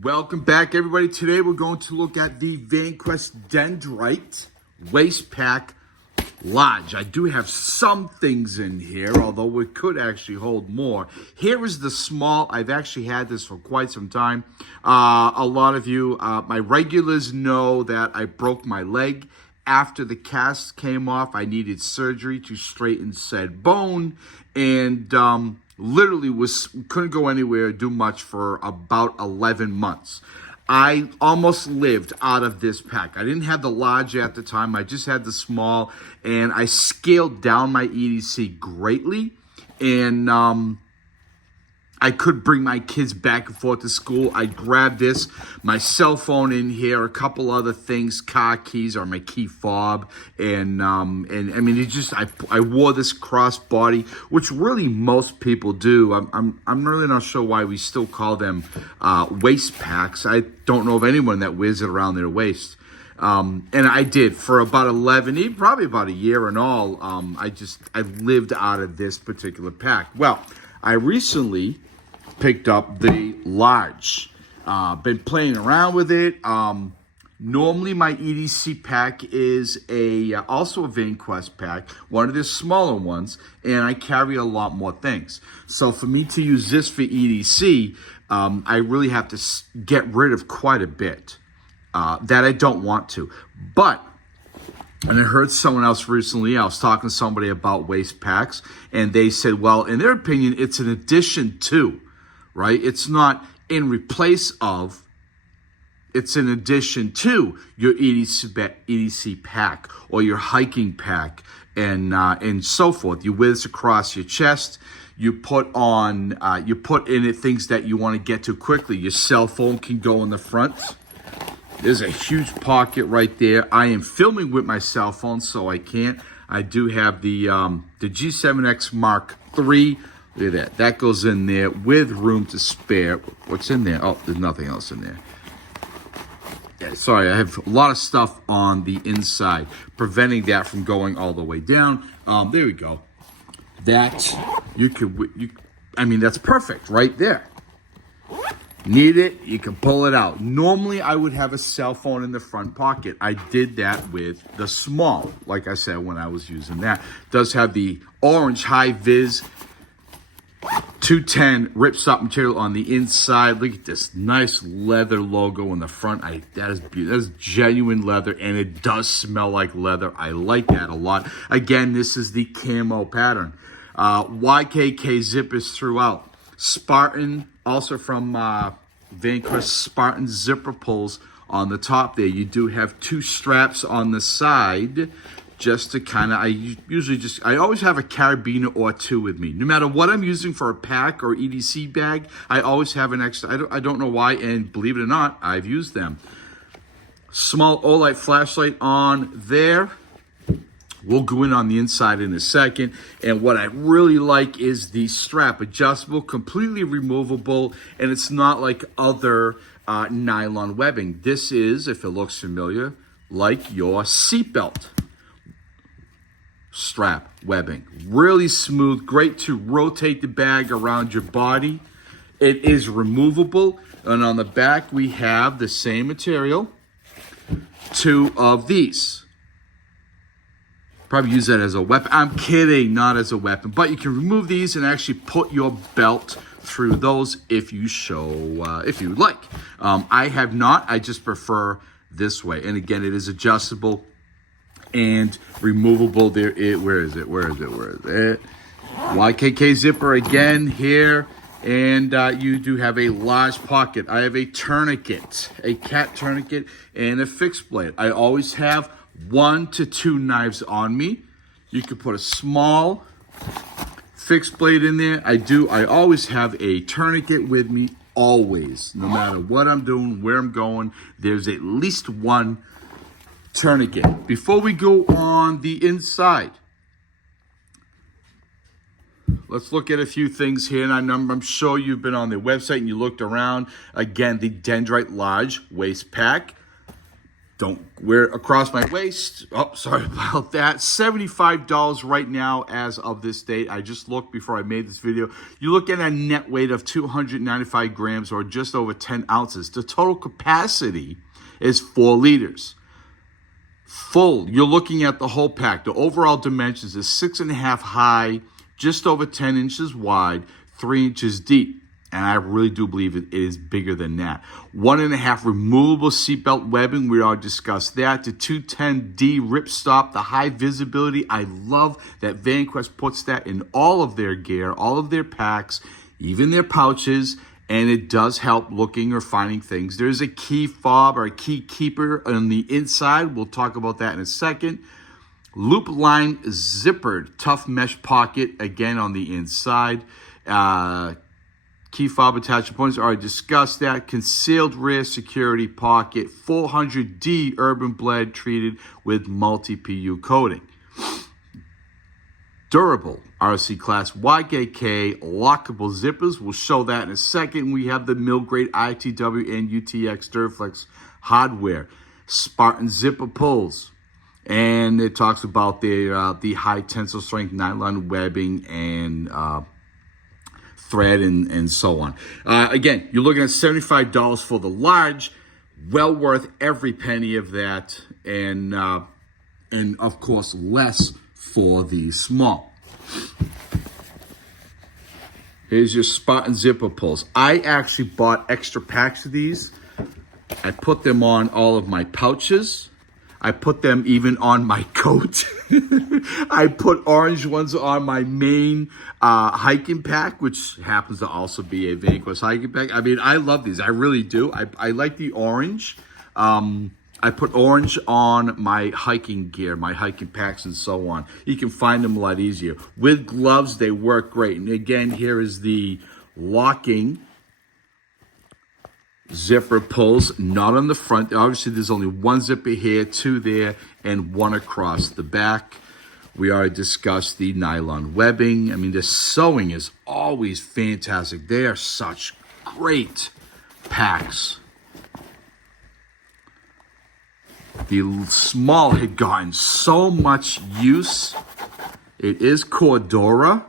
Welcome back, everybody. Today we're going to look at the Vanquest Dendrite Waist Pack Large. I do have some things in here, although we could actually hold more. Here is the small. I've actually had this for quite some time. A lot of you, my regulars, know that I broke my leg. After the cast came off, I needed surgery to straighten said bone, and literally couldn't go anywhere or do much for about 11 months. I almost lived out of this pack. I didn't have the large at the time. I just had the small, and I scaled down my EDC greatly, and I could bring my kids back and forth to school. I grabbed this, my cell phone in here, a couple other things, car keys or my key fob, and I mean, I wore this crossbody, which really most people do. I'm really not sure why we still call them waist packs. I don't know of anyone that wears it around their waist. And I did for about 11, probably about a year and all. I lived out of this particular pack. Well, I recently picked up the large. Been playing around with it. Normally my EDC pack is also a Vanquest pack, one of the smaller ones, and I carry a lot more things. So for me to use this for EDC, I really have to get rid of quite a bit that I don't want to. But and I heard someone else recently, I was talking to somebody about waist packs, and they said, well, in their opinion, it's an addition to, right? It's not in replace of, it's an addition to your EDC pack or your hiking pack and so forth. You wear this across your chest. You put in it things that you want to get to quickly. Your cell phone can go in the front. There's a huge pocket right there. I am filming with my cell phone, so I can't. I do have the G7X Mark III. Look at that. That goes in there with room to spare. What's in there? Oh, there's nothing else in there. Yeah, sorry, I have a lot of stuff on the inside, preventing that from going all the way down. There we go. That, I mean, that's perfect right there. Need it, you can pull it out. Normally, I would have a cell phone in the front pocket. I did that with the small, like I said, when I was using that. It does have the orange high-vis 210 ripstop material on the inside. Look at this nice leather logo in the front. That is beautiful. That is genuine leather, and it does smell like leather. I like that a lot. Again, this is the camo pattern. YKK zippers throughout. Spartan, also from Vanquest, Spartan zipper pulls on the top there. You do have two straps on the side just to kind of, I always have a carabiner or two with me. No matter what I'm using for a pack or EDC bag, I always have an extra. I don't know why, and believe it or not, I've used them. Small Olight flashlight on there. We'll go in on the inside in a second. And what I really like is the strap. Adjustable, completely removable, and it's not like other nylon webbing. This is, if it looks familiar, like your seatbelt strap webbing. Really smooth, great to rotate the bag around your body. It is removable. And on the back, we have the same material. Two of these. Probably use that as a weapon. I'm kidding, not as a weapon. But you can remove these and actually put your belt through those if you like. I have not. I just prefer this way. And again, it is adjustable and removable. Where is it? YKK zipper again here. And you do have a large pocket. I have a tourniquet, a cat tourniquet, and a fixed blade. I always have 1 to 2 knives on me. You could put a small fixed blade in there. I always have a tourniquet with me, always. No matter what I'm doing, where I'm going, there's at least one tourniquet. Before we go on the inside, let's look at a few things here. And I'm sure you've been on their website and you looked around. Again, the Dendrite Large Waist Pack. Don't wear it across my waist. Oh, sorry about that. $75 right now as of this date. I just looked before I made this video. You look at a net weight of 295 grams or just over 10 ounces. The total capacity is 4 liters. Full, you're looking at the whole pack. The overall dimensions is 6.5 high, just over 10 inches wide, 3 inches deep. And I really do believe it is bigger than that. 1.5 removable seatbelt webbing. We already discussed that. The 210D ripstop, the high visibility. I love that Vanquest puts that in all of their gear, all of their packs, even their pouches. And it does help looking or finding things. There's a key fob or a key keeper on the inside. We'll talk about that in a second. Loop line zippered tough mesh pocket, again on the inside. Key fob attachment points, already discussed that. Concealed rear security pocket, 400D urban blend treated with multi-PU coating. Durable RC class YKK lockable zippers. We'll show that in a second. We have the mill grade ITW and UTX Duraflex hardware. Spartan zipper pulls. And it talks about the high tensile strength nylon webbing and thread and so on. Again, you're looking at $75 for the large. Well worth every penny of that. And of course, less for the small. Here's your Spartan zipper pulls. I actually bought extra packs of these. I put them on all of my pouches. I put them even on my coat. I put orange ones on my main hiking pack, which happens to also be a Vanquest hiking pack. I mean, I love these. I really do. I like the orange. I put orange on my hiking gear, my hiking packs, and so on. You can find them a lot easier. With gloves, they work great. And again, here is the locking zipper pulls, not on the front. Obviously, there's only one zipper here, 2 there, and 1 across the back. We already discussed the nylon webbing. I mean, the sewing is always fantastic. They are such great packs. The small had gotten so much use. It is Cordura.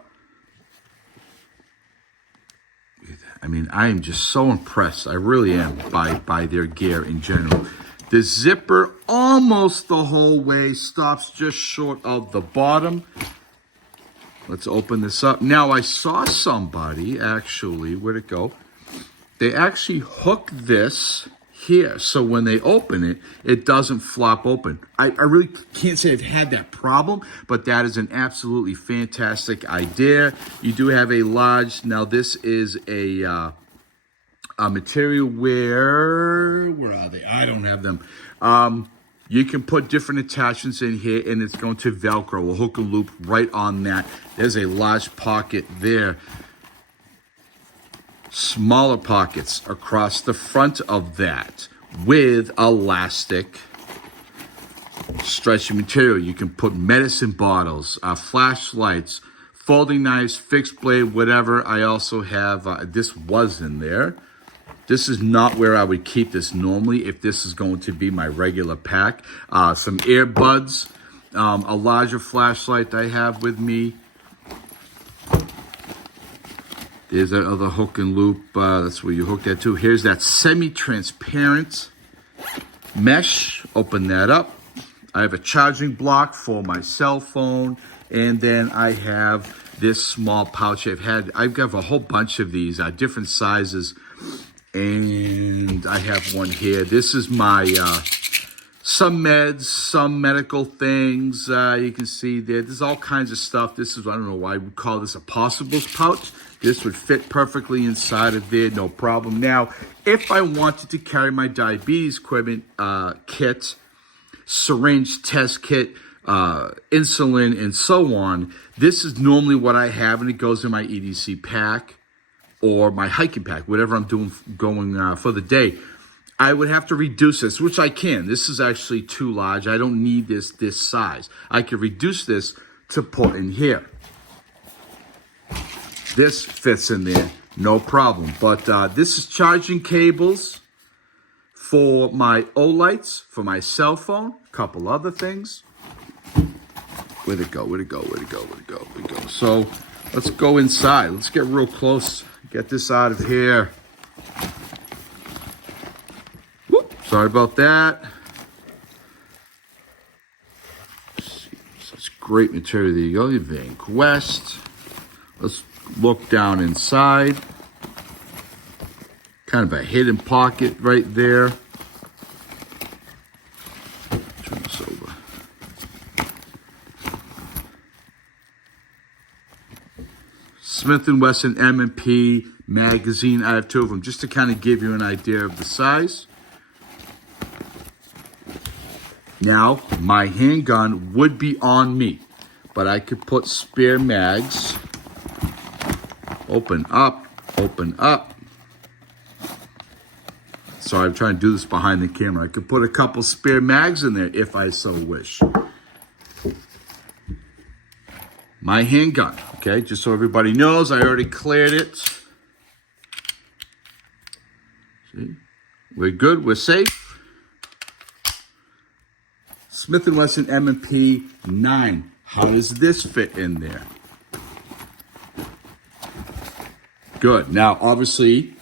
I mean, I am just so impressed. I really am by their gear in general. The zipper almost the whole way stops just short of the bottom. Let's open this up. Now, I saw somebody actually, where'd it go? They actually hook this here, so when they open it, it doesn't flop open. I really can't say I've had that problem, but that is an absolutely fantastic idea. You do have a large. Now this is a material where are they? I don't have them. You can put different attachments in here, and it's going to Velcro, a hook and loop right on that. There's a large pocket there. Smaller pockets across the front of that with elastic stretchy material. You can put medicine bottles, flashlights, folding knives, fixed blade, whatever. I also have, this was in there. This is not where I would keep this normally if this is going to be my regular pack. Some earbuds, a larger flashlight I have with me. There's that other hook and loop. That's where you hook that to. Here's that semi-transparent mesh. Open that up. I have a charging block for my cell phone. And then I have this small pouch. I've got a whole bunch of these, different sizes. And I have one here. This is my some meds, some medical things. You can see there. There's all kinds of stuff. This is, I don't know why I would call this a possibles pouch. This would fit perfectly inside of there, no problem. Now, if I wanted to carry my diabetes equipment kit, syringe test kit, insulin, and so on, this is normally what I have, and it goes in my EDC pack or my hiking pack, whatever I'm going for the day. I would have to reduce this, which I can. This is actually too large. I don't need this size. I can reduce this to put in here. This fits in there, no problem. But this is charging cables for my O-lights, for my cell phone, a couple other things. Where'd it go? Where'd it go? Where'd it go? Where'd it go? Where'd it go? So let's go inside. Let's get real close. Get this out of here. Whoop, sorry about that. Such great material. There you go. Your Vanquest. Let's look down inside. Kind of a hidden pocket right there. Turn this over. Smith & Wesson M&P magazine. I have two of them just to kind of give you an idea of the size. Now, my handgun would be on me, but I could put spare mags. Open up, open up. Sorry, I'm trying to do this behind the camera. I could put a couple spare mags in there if I so wish. My handgun, okay? Just so everybody knows, I already cleared it. See? We're good, we're safe. Smith & Wesson M&P 9. How does this fit in there? Good. Now, obviously,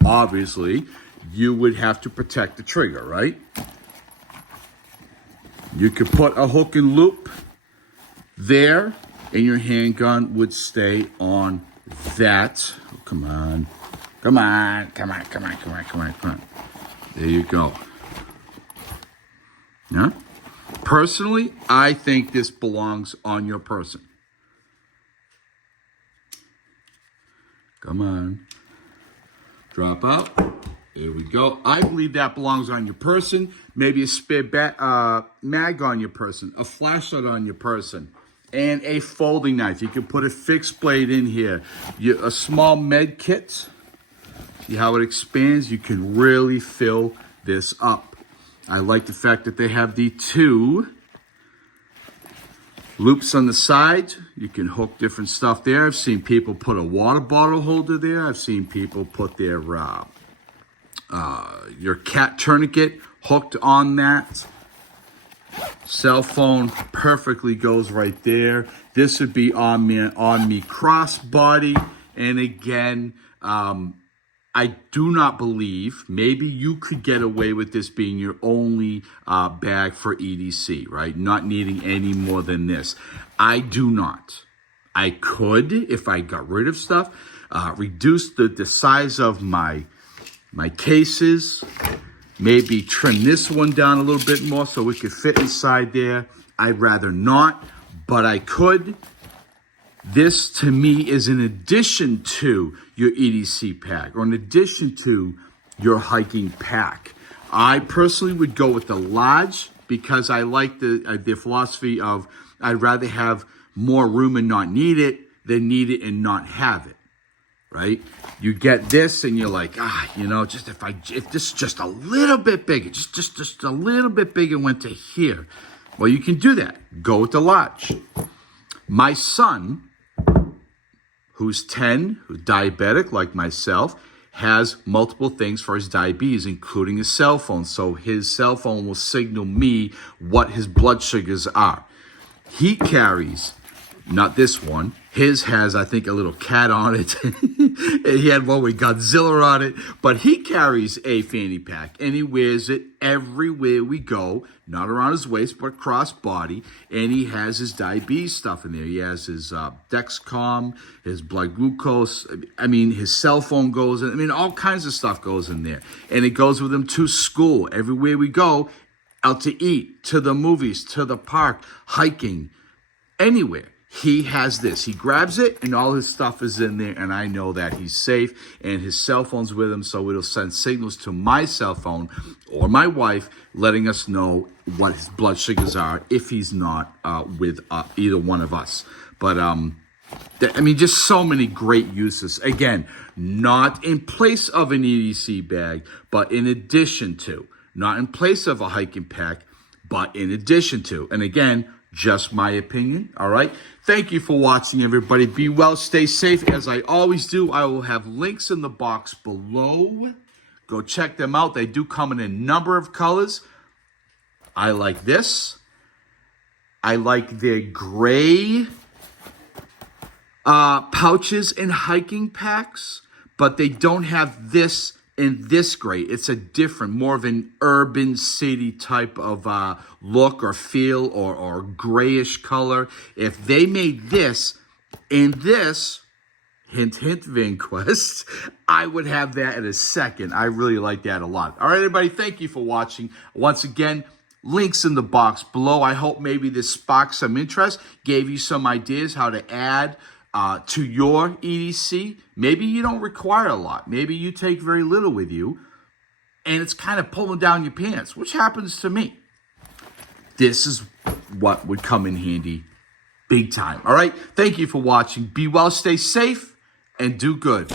you would have to protect the trigger, right? You could put a hook and loop there, and your handgun would stay on that. Oh, come on. Come on. Come on. Come on. Come on. Come on. Come on. There you go. Yeah? Personally, I think this belongs on your person. Come on. Drop out. There we go. I believe that belongs on your person. Maybe a spare mag on your person. A flashlight on your person. And a folding knife. You can put a fixed blade in here. A small med kit. See how it expands? You can really fill this up. I like the fact that they have the two loops on the side. You can hook different stuff there. I've seen people put a water bottle holder there. I've seen people put their your cat tourniquet hooked on that. Cell phone perfectly goes right there. This would be on me crossbody. And again, I do not believe, maybe you could get away with this being your only bag for EDC, right? Not needing any more than this. I do not. I could, if I got rid of stuff, reduce the size of my cases, maybe trim this one down a little bit more so it could fit inside there. I'd rather not, but I could. This, to me, is in addition to your EDC pack or in addition to your hiking pack. I personally would go with the large because I like the philosophy of I'd rather have more room and not need it than need it and not have it, right? You get this and you're like, just if this is just a little bit bigger, just a little bit bigger went to here. Well, you can do that. Go with the large. My son, who's 10, who's diabetic like myself, has multiple things for his diabetes, including his cell phone. So his cell phone will signal me what his blood sugars are. He carries, not this one, his has, I think, a little cat on it. He had one with Godzilla on it. But he carries a fanny pack, and he wears it everywhere we go. Not around his waist, but cross body. And he has his diabetes stuff in there. He has his Dexcom, his blood glucose. I mean, his cell phone goes in. I mean, all kinds of stuff goes in there. And it goes with him to school. Everywhere we go, out to eat, to the movies, to the park, hiking, anywhere. He has this. He grabs it, and all his stuff is in there, and I know that he's safe, and his cell phone's with him, so it'll send signals to my cell phone or my wife, letting us know what his blood sugars are if he's not with either one of us. But, just so many great uses. Again, not in place of an EDC bag, but in addition to. Not in place of a hiking pack, but in addition to. And again, just my opinion, all right? Thank you for watching, everybody. Be well, stay safe. As I always do, I will have links in the box below. Go check them out. They do come in a number of colors. I like this. I like their gray pouches and hiking packs, but they don't have this in this gray. It's a different, more of an urban city type of look or feel or grayish color. If they made this in this, hint, hint, Vanquest, I would have that in a second. I really like that a lot. All right, everybody, thank you for watching. Once again, links in the box below. I hope maybe this sparked some interest, gave you some ideas how to add to your EDC. Maybe you don't require a lot. Maybe you take very little with you, and it's kind of pulling down your pants, which happens to me. This is what would come in handy big time. All right, thank you for watching. Be well, stay safe, and do good.